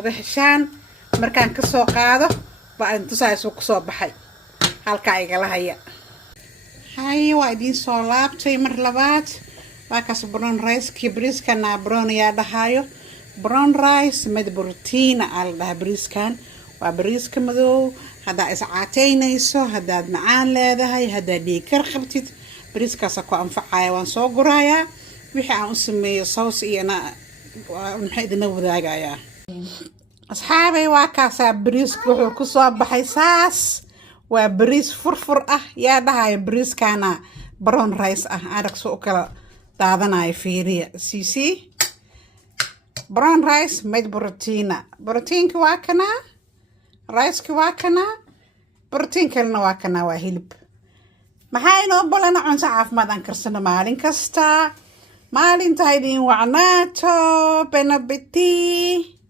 heshaan markaan ka soo qaado baa intusaas ku soo baxay halka igala haya hay waa idin soo laabtay mar labaad waa kaas brown rice kibriska na brown ya dhahayo brown rice mid borotiina al dhaha briskan waa briska madow hada is caateynayso hadaad macaan leedahay hada dhiikar qabtid briskaas ku anfacaya waan soo guraaya wixii aan u sameeyo sauce iyo maxay idin wadaagaya asxaabay waa kaasa brisk wuxuu ku soo baxay saas waa bris furfur ah yaa dhahayo briskana brown rice ah aragso kala daadanayo fiiriya cc brown rice made proteina proteinka waa kana rice waa kana proteinkalna waa kana waa hilib maxay inoo balana cunto caafimaad aan karsano maalin kasta maalinta idin wacnaato bon appétit